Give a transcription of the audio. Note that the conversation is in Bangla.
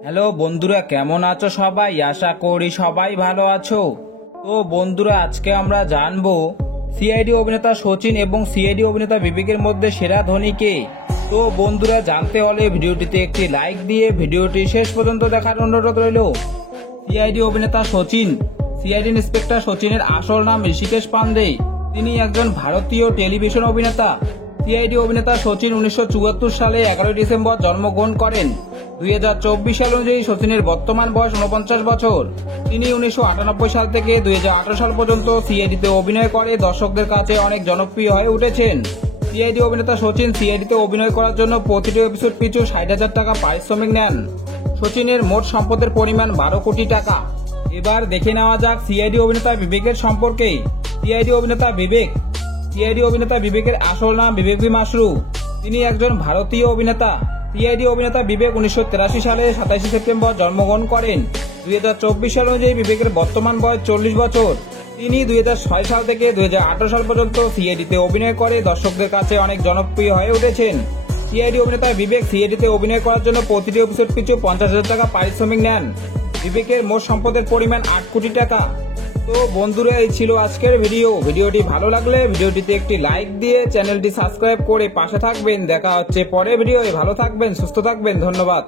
হ্যালো বন্ধুরা, কেমন আছো সবাই? আশা করি সবাই ভালো আছো। তো বন্ধুরা, আজকে আমরা জানবো সিআইডি অভিনেতা সচিন এবং সিআইডি অভিনেতা বিবেকের মধ্যে সেরা ধনী কে। তো বন্ধুরা, জানতে হলে ভিডিওটিতে একটি লাইক দিয়ে ভিডিওটি শেষ পর্যন্ত দেখার অনুরোধ রইল। সিআইডি অভিনেতা সচিন। সিআইডি ইন্সপেক্টর সচিনের আসল নাম ঋষিকেশ পান্ডে। তিনি একজন ভারতীয় টেলিভিশন অভিনেতা। সিআইডি অভিনেতা সচিন 1974 সালে 11 ডিসেম্বর জন্মগ্রহণ করেন। 2024 সাল অনুযায়ী সচিনের বর্তমান বয়স 49 বছর। তিনি 1998 সাল থেকে 2018 সাল পর্যন্ত সিআইডিতে অভিনয় করে দর্শকদের কাছে অনেক জনপ্রিয় হয়ে উঠেছেন। সিআইডি অভিনেতা সচিন সিআইডিতে অভিনয় করার জন্য প্রতিটি এপিসোড পিছু 60,000 টাকা পারিশ্রমিক নেন। সচিনের মোট সম্পদের পরিমাণ 12 কোটি টাকা। এবার দেখে নেওয়া যাক সিআইডি অভিনেতা বিবেকের সম্পর্কে। সিআইডি অভিনেতা বিবেক। সিআইডি অভিনেতা বিবেকের আসল নাম বিবেক মাশরু। তিনি একজন ভারতীয় অভিনেতা। সিআইডি অভিনেতা বিবেক 1983 সালে 27 সেপ্টেম্বর জন্মগ্রহণ করেন। 2024 সাল অনুযায়ী বিবেকের বর্তমান বয়স 40 বছর। তিনি 2006 সাল থেকে 2018 সাল পর্যন্ত সিআইডিতে অভিনয় করে দর্শকদের কাছে অনেক জনপ্রিয় হয়ে উঠেছেন। সিআইডি অভিনেতা বিবেক সিআইডিতে অভিনয় করার জন্য প্রতিটি এপিসোড পিছু 50,000 টাকা পারিশ্রমিক নেন। বিবেকের মোট সম্পদের পরিমাণ 8 কোটি টাকা। তো বন্ধুরা, এই ছিল আজকের ভিডিওটি ভালো লাগলে ভিডিওটিতে একটি লাইক দিয়ে চ্যানেলটি সাবস্ক্রাইব করে পাশে থাকবেন। দেখা হচ্ছে পরের ভিডিওতে। ভালো থাকবেন, সুস্থ থাকবেন, ধন্যবাদ।